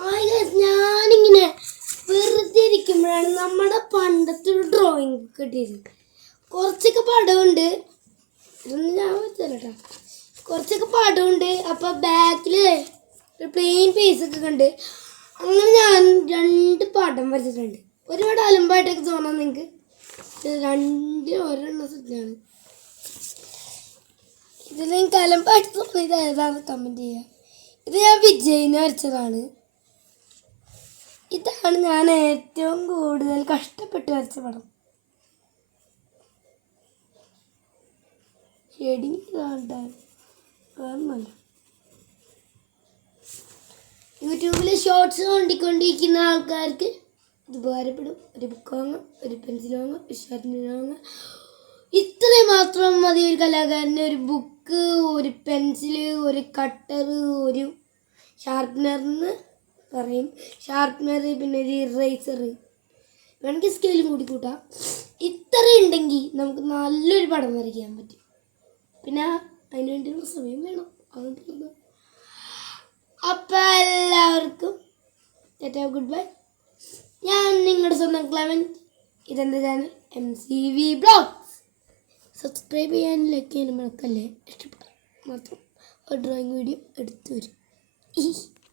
Hi guys, ഞാനിങ്ങനെ വെറുതെ ഇരിക്കുമ്പോഴാണ് നമ്മുടെ പണ്ടത്തെ ഒരു ഡ്രോയിങ് കിട്ടിയത്. കുറച്ചൊക്കെ പടമുണ്ട്, ഇതൊന്നും ഞാൻ വെച്ചല്ലേട്ടാ. കുറച്ചൊക്കെ പടമുണ്ട്. അപ്പോൾ ബാക്കിൽ ഒരു പ്ലെയിൻ പേസൊക്കെ ഉണ്ട്. അങ്ങനെ ഞാൻ 2 പടം വരച്ചിട്ടുണ്ട്. ഒരുപാട് അലമ്പായിട്ടൊക്കെ തോന്നാം നിങ്ങൾക്ക്. 2 ഒരെണ്ണം സെറ്റാണ്. ഇതിൽ നിങ്ങൾക്ക് അലമ്പായിട്ട് തോന്നിയത് ഏതാണ് കമൻറ്റ് ചെയ്യുക. ഇത് ഞാൻ വിജയിനെ വരച്ചതാണ്. ഇതാണ് ഞാൻ ഏറ്റവും കൂടുതൽ കഷ്ടപ്പെട്ട് വരച്ച പടം. ഷെയ്ഡിങ് വേറൊന്നുമല്ല. യൂട്യൂബിൽ ഷോർട്സ് കണ്ടിക്കൊണ്ടിരിക്കുന്ന ആൾക്കാർക്ക് ഇത് ഉപകാരപ്പെടും. ഒരു ബുക്ക് വാങ്ങാം, ഒരു പെൻസിൽ വാങ്ങാം, ഒരു ഷർട്ടിന് വാങ്ങാം. ഇത്രയും മാത്രം മതി ഒരു കലാകാരന്. ഒരു ബുക്ക്, ഒരു പെൻസില്, ഒരു കട്ടർ, ഒരു ഷാർപ്പ്നർന്ന് പറയും, ഷാർപ്പ്നർ, പിന്നെ ഒരു ഇറേസർ, വേണമെങ്കിൽ സ്കെയിലും കൂടി കൂട്ടാം. ഇത്രയും ഉണ്ടെങ്കിൽ നമുക്ക് നല്ലൊരു പടം വരയ്ക്കാൻ പറ്റും. പിന്നെ അതിന് വേണ്ടിയുള്ള സമയം വേണം. അതുകൊണ്ടുള്ളത്. അപ്പം എല്ലാവർക്കും ഗുഡ് ബൈ. ഞാൻ നിങ്ങളുടെ സ്വന്തം ക്ലെമൻറ്റ്. ഇതെൻ്റെ ചാനൽ MCV ബ്ലോഗ്സ്. സബ്സ്ക്രൈബ് ചെയ്യാനും ലൈക്ക് ചെയ്യാനും മറക്കല്ലേ. ഇഷ്ടപ്പെടാം മാത്രം ഒരു ഡ്രോയിങ് വീഡിയോ എടുത്തു വരും.